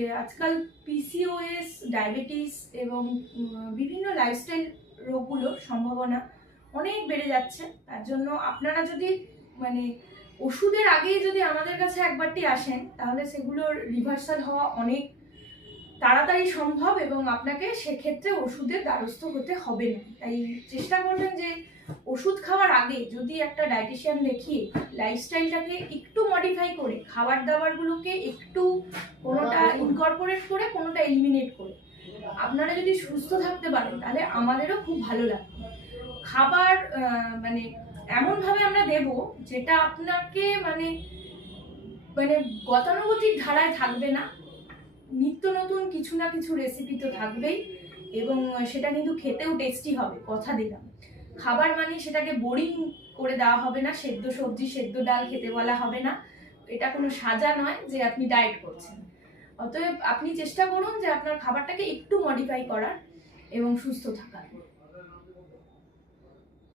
যে আজকাল PCOS, diabetes এবং বিভিন্ন লাইফস্টাইল রোগগুলোর সম্ভাবনা অনেক বেড়ে যাচ্ছে। তার জন্য আপনারা যদি মানে ওষুধের আগেই যদি আমাদের কাছে একবারটি আসেন, তাহলে সেগুলোর রিভার্সাল হওয়া অনেক তাড়াতাড়ি সম্ভব এবং আপনাকে সেক্ষেত্রে ওষুধের দ্বারস্থ হতে হবে না। তাই চেষ্টা করবেন যে ওষুধ খাওয়ার আগে যদি একটা ডায়েটিশিয়ান দেখিয়ে লাইফস্টাইলটাকে একটু মডিফাই করে, খাবার দাবারগুলোকে একটু কোনোটা ইনকর্পোরেট করে কোনোটা এলিমিনেট করে আপনারা যদি সুস্থ থাকতে পারেন, তাহলে আমাদেরও খুব ভালো লাগবে। খাবার মানে এমনভাবে আমরা দেব যেটা আপনাকে মানে মানে গতানুগতিক ধারায় থাকবে না। নিত্য নতুন কিছু না কিছু রেসিপি তো থাকবেই এবং সেটা কিন্তু খেতেও টেস্টি হবে, কথা দিলাম। খাবার মানে সেটাকে বোরিং করে দেওয়া হবে না, সেদ্ধ সবজি সেদ্ধ ডাল খেতে বলা হবে না। এটা কোনো সাজা নয় যে আপনি ডায়েট করছেন। অতএব আপনি চেষ্টা করুন যে আপনার খাবারটাকে একটু মডিফাই করার এবং সুস্থ থাকার।